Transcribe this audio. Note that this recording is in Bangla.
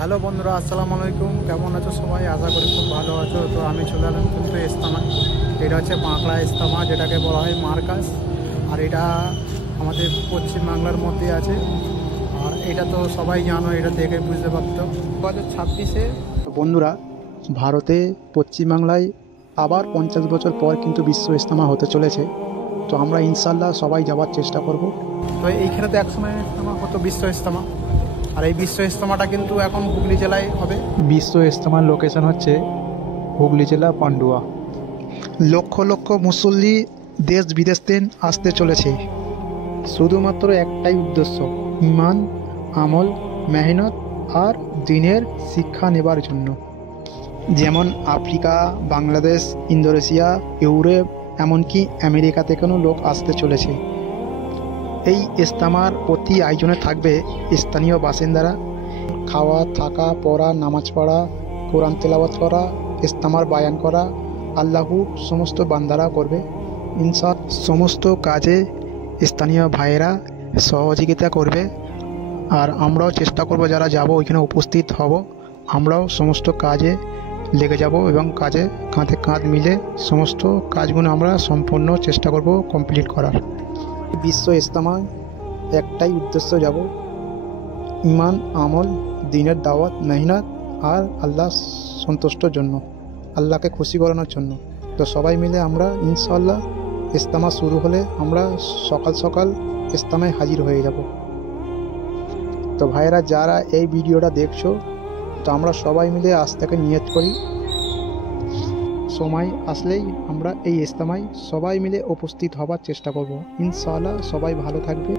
হ্যালো বন্ধুরা, আসসালামু আলাইকুম। কেমন আছো সবাই? আশা করি খুব ভালো আছো। তো আমি চলে এলাম কিন্তু ইস্তামা। এটা হচ্ছে বাঁকড়া ইস্তামা, যেটাকে বলা হয় মার্কাস। আর এটা আমাদের পশ্চিমবাংলার মধ্যে আছে। আর এটা তো সবাই জানো, এটা দেখে বুঝতে পারতো 2026-এ। তো বন্ধুরা, ভারতে পশ্চিমবাংলায় আবার 50 বছর পর কিন্তু বিশ্ব ইস্তামা হতে চলেছে। তো আমরা ইনশাল্লাহ সবাই যাওয়ার চেষ্টা করব। তো এইখানে তো একসময় ইস্তামা হতো, বিশ্ব ইস্তামা। আর এই বিশ্ব ইজতেমাটা কিন্তু এখন হুগলি জেলায় হবে। বিশ্ব ইজতেমার লোকেশন হচ্ছে হুগলি জেলা পান্ডুয়া। লক্ষ লক্ষ মুসল্লি দেশ বিদেশ থেকে আসতে চলেছে, শুধুমাত্র একটাই উদ্দেশ্য, ইমান, আমল, মেহনত আর দিনের শিক্ষা নেবার জন্য। যেমন আফ্রিকা, বাংলাদেশ, ইন্দোনেশিয়া, ইউরোপ, এমনকি আমেরিকা থেকেও লোক আসতে চলেছে। এই ইজতেমার প্রতি আয়োজনে থাকবে স্থানীয় বাসিন্দারা। খাওয়া, থাকা, পড়া, নামাজ পড়া, কোরআন তেলাওয়াত করা, ইজতেমার বায়ান করা, আল্লাহু সমস্ত বান্দারা করবে। সমস্ত কাজে স্থানীয় ভাইয়েরা সহযোগিতা করবে। আর আমরাও চেষ্টা করব, যারা যাব ওইখানে উপস্থিত হব, আমরাও সমস্ত কাজে লেগে যাব এবং কাজে কাঁধে কাঁধ মিলে সমস্ত কাজগুলো আমরা সম্পূর্ণ চেষ্টা করব কমপ্লিট করার। বিশ্ব ইজতেমায় একটাই উদ্দেশ্য, যাব ইমান, আমল, দিনের দাওয়াত, মেহনত আর আল্লাহ সন্তুষ্টর জন্য, আল্লাহকে খুশি করানোর জন্য। তো সবাই মিলে আমরা ইনশাআল্লাহ ইজতেমা শুরু হলে আমরা সকাল সকাল ইজতেমায় হাজির হয়ে যাব। তো ভাইয়েরা, যারা এই ভিডিওটা দেখছো, তো আমরা সবাই মিলে আজ থেকে নিয়ত করি, সময় আসলেই আমরা এই ইজতেমায় সবাই মিলে উপস্থিত হবার চেষ্টা করব। ইনশাআল্লাহ সবাই ভালো থাকবে।